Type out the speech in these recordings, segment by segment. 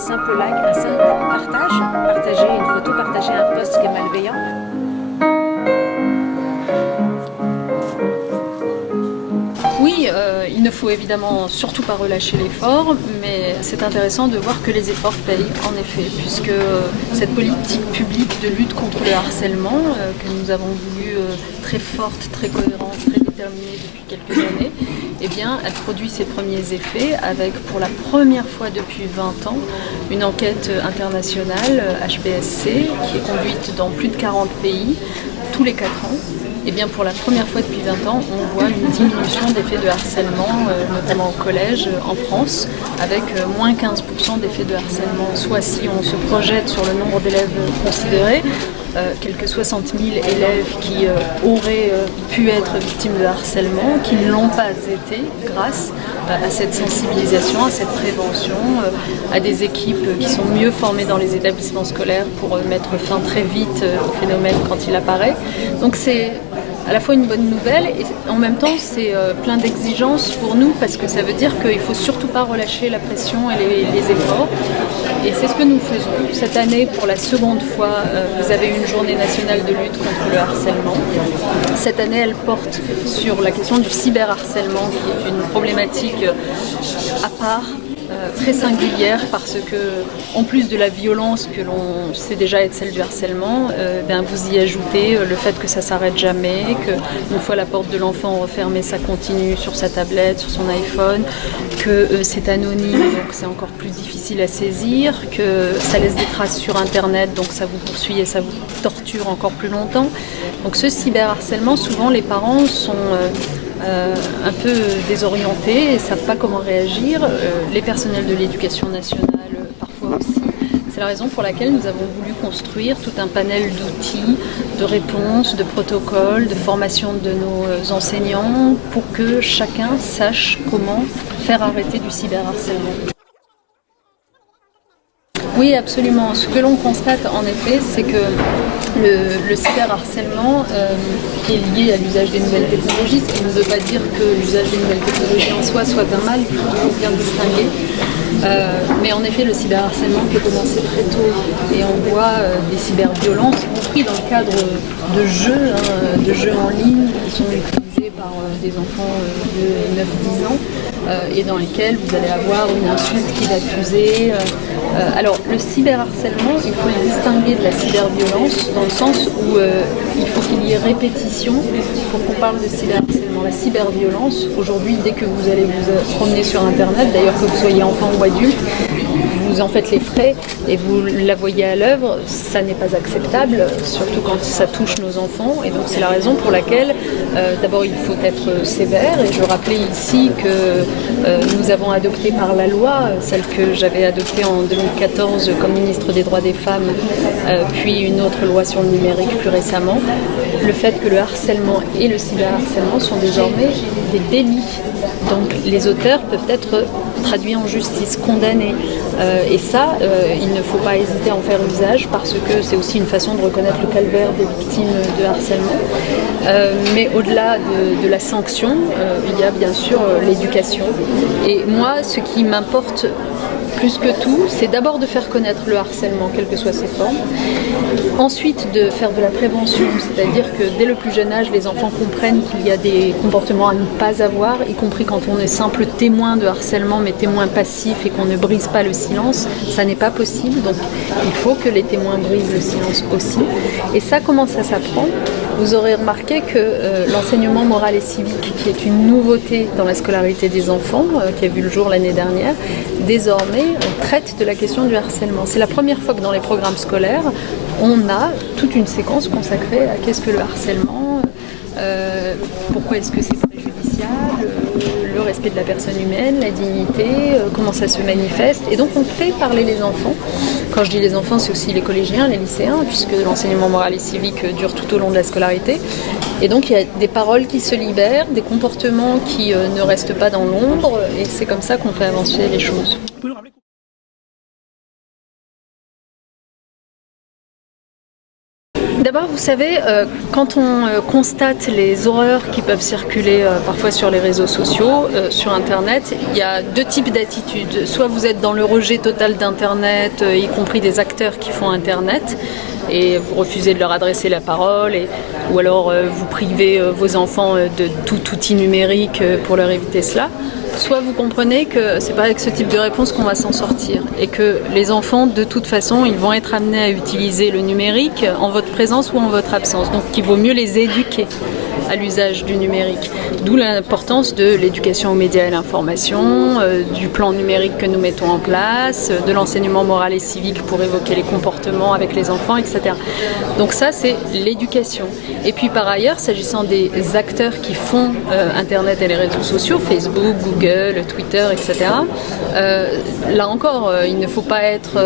simple like, un simple partage, partager une photo, partager un post qui est malveillant. Oui, il ne faut évidemment surtout pas relâcher l'effort, mais c'est intéressant de voir que les efforts payent en effet, puisque cette politique publique de lutte contre le harcèlement, que nous avons voulu très forte, très cohérente, très déterminée depuis quelques années, eh bien, elle produit ses premiers effets avec, pour la première fois depuis 20 ans, une enquête internationale, HPSC, qui est conduite dans plus de 40 pays, tous les 4 ans. Eh bien, pour la première fois depuis 20 ans, on voit une diminution des faits de harcèlement, notamment au collège en France, avec moins 15% d'effets de harcèlement. Soit si on se projette sur le nombre d'élèves considérés, quelques 60 000 élèves qui auraient pu être victimes de harcèlement, qui ne l'ont pas été grâce à cette sensibilisation, à cette prévention, à des équipes qui sont mieux formées dans les établissements scolaires pour mettre fin très vite au phénomène quand il apparaît. Donc c'est à la fois une bonne nouvelle et en même temps c'est plein d'exigences pour nous parce que ça veut dire qu'il ne faut surtout pas relâcher la pression et les efforts. Et c'est ce que nous faisons. Cette année, pour la seconde fois, vous avez une journée nationale de lutte contre le harcèlement. Cette année, elle porte sur la question du cyberharcèlement, qui est une problématique à part, très singulière, parce que, en plus de la violence que l'on sait déjà être celle du harcèlement, vous y ajoutez le fait que ça s'arrête jamais, qu'une fois la porte de l'enfant refermée, ça continue sur sa tablette, sur son iPhone, que c'est anonyme, donc c'est encore plus difficile à saisir, que ça laisse des traces sur Internet, donc ça vous poursuit et ça vous torture encore plus longtemps. Donc ce cyberharcèlement, souvent les parents sont un peu désorientés et ne savent pas comment réagir. Les personnels de l'éducation nationale parfois aussi. C'est la raison pour laquelle nous avons voulu construire tout un panel d'outils, de réponses, de protocoles, de formation de nos enseignants pour que chacun sache comment faire arrêter du cyberharcèlement. Oui, absolument. Ce que l'on constate en effet, c'est que le cyberharcèlement est lié à l'usage des nouvelles technologies, ce qui ne veut pas dire que l'usage des nouvelles technologies en soi soit un mal, il faut toujours bien distinguer. Mais en effet, le cyberharcèlement peut commencer très tôt et on voit des cyberviolences, y compris dans le cadre de jeux en ligne qui sont utilisés par des enfants de 9-10 ans et dans lesquels vous allez avoir une insulte qui va fuser. Alors le cyberharcèlement, il faut le distinguer de la cyberviolence dans le sens où il faut qu'il y ait répétition pour qu'on parle de cyberharcèlement. La cyberviolence, aujourd'hui, dès que vous allez vous promener sur Internet, d'ailleurs que vous soyez enfant ou adulte, vous en faites les frais et vous la voyez à l'œuvre, ça n'est pas acceptable, surtout quand ça touche nos enfants. Et donc c'est la raison pour laquelle, d'abord, il faut être sévère. Et je rappelais ici que nous avons adopté par la loi, celle que j'avais adoptée en 2014 comme ministre des droits des femmes, puis une autre loi sur le numérique plus récemment, le fait que le harcèlement et le cyberharcèlement sont désormais des délits. Donc les auteurs peuvent être traduits en justice, condamnés. Et ça, il ne faut pas hésiter à en faire usage parce que c'est aussi une façon de reconnaître le calvaire des victimes de harcèlement. Mais au-delà de la sanction, il y a bien sûr l'éducation. Et moi, ce qui m'importe plus que tout, c'est d'abord de faire connaître le harcèlement, quelles que soient ses formes. Ensuite, de faire de la prévention, c'est-à-dire que dès le plus jeune âge, les enfants comprennent qu'il y a des comportements à ne pas avoir, y compris quand on est simple témoin de harcèlement, mais témoin passif et qu'on ne brise pas le silence. Ça n'est pas possible, donc il faut que les témoins brisent le silence aussi. Et ça, comment ça s'apprend ? Vous aurez remarqué que l'enseignement moral et civique, qui est une nouveauté dans la scolarité des enfants, qui a vu le jour l'année dernière, désormais on traite de la question du harcèlement. C'est la première fois que dans les programmes scolaires, on a toute une séquence consacrée à qu'est-ce que le harcèlement, pourquoi est-ce que c'est préjudiciable, le respect de la personne humaine, la dignité, comment ça se manifeste. Et donc on fait parler les enfants. Quand je dis les enfants, c'est aussi les collégiens, les lycéens, puisque l'enseignement moral et civique dure tout au long de la scolarité. Et donc il y a des paroles qui se libèrent, des comportements qui ne restent pas dans l'ombre, et c'est comme ça qu'on fait avancer les choses. D'abord, vous savez, quand on constate les horreurs qui peuvent circuler parfois sur les réseaux sociaux, sur Internet, il y a deux types d'attitudes. Soit vous êtes dans le rejet total d'Internet, y compris des acteurs qui font Internet, et vous refusez de leur adresser la parole, ou alors vous privez vos enfants de tout outil numérique pour leur éviter cela. Soit vous comprenez que c'est pas avec ce type de réponse qu'on va s'en sortir et que les enfants, de toute façon, ils vont être amenés à utiliser le numérique en votre présence ou en votre absence. Donc il vaut mieux les éduquer à l'usage du numérique. D'où l'importance de l'éducation aux médias et à l'information, du plan numérique que nous mettons en place, de l'enseignement moral et civique pour évoquer les comportements avec les enfants, etc. Donc ça, c'est l'éducation. Et puis par ailleurs, s'agissant des acteurs qui font Internet et les réseaux sociaux, Facebook, Google, Twitter, etc., là encore, il ne faut pas être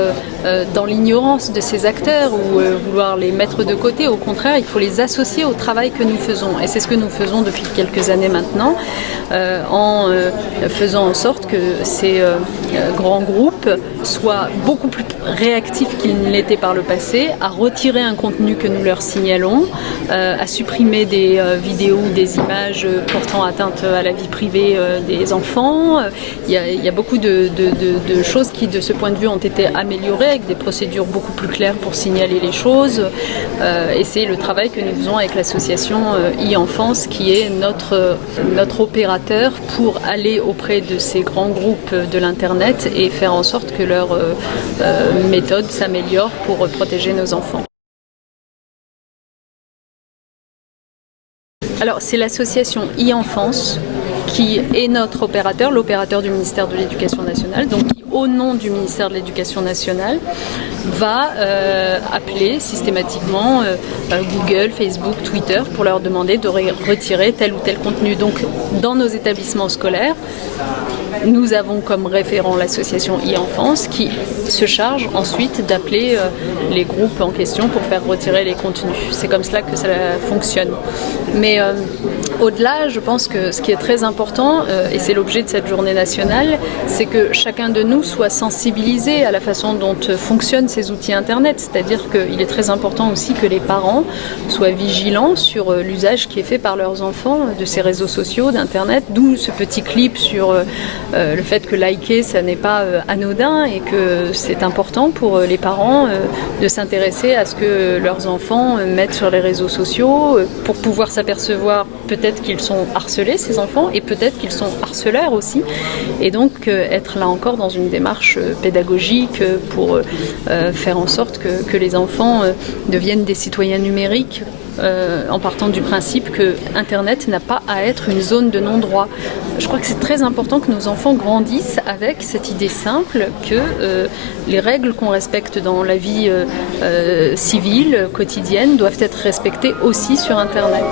dans l'ignorance de ces acteurs ou vouloir les mettre de côté. Au contraire, il faut les associer au travail que nous faisons. Et c'est ce que nous faisons depuis quelques années maintenant, en faisant en sorte que ces grands groupes soient beaucoup plus réactifs qu'ils ne l'étaient par le passé, à retirer un contenu que nous leur signalons, à supprimer des vidéos ou des images portant atteinte à la vie privée des enfants. Il y a beaucoup de choses qui, de ce point de vue, ont été améliorées avec des procédures beaucoup plus claires pour signaler les choses. Et c'est le travail que nous faisons avec l'association e-Enfance, qui est notre opérateur pour aller auprès de ces grands groupes de l'Internet et faire en sorte que leur méthode s'améliore pour protéger nos enfants. Alors c'est l'association e-Enfance qui est notre opérateur, l'opérateur du ministère de l'Éducation nationale, donc qui, au nom du ministère de l'Éducation nationale, va appeler systématiquement Google, Facebook, Twitter pour leur demander de retirer tel ou tel contenu. Donc dans nos établissements scolaires, nous avons comme référent l'association e-Enfance qui se charge ensuite d'appeler les groupes en question pour faire retirer les contenus. C'est comme cela que ça fonctionne. Mais au-delà, je pense que ce qui est très important, et c'est l'objet de cette journée nationale, c'est que chacun de nous soit sensibilisé à la façon dont fonctionnent ces outils Internet. C'est-à-dire qu'il est très important aussi que les parents soient vigilants sur l'usage qui est fait par leurs enfants de ces réseaux sociaux, d'Internet, d'où ce petit clip sur le fait que liker, ça n'est pas anodin et que c'est important pour les parents de s'intéresser à ce que leurs enfants mettent sur les réseaux sociaux pour pouvoir s'apercevoir peut-être qu'ils sont harcelés, ces enfants, et peut-être qu'ils sont harceleurs aussi. Et donc être là encore dans une démarche pédagogique pour faire en sorte que les enfants deviennent des citoyens numériques en partant du principe que Internet n'a pas à être une zone de non-droit. Je crois que c'est très important que nos enfants grandissent avec cette idée simple que les règles qu'on respecte dans la vie civile, quotidienne, doivent être respectées aussi sur Internet.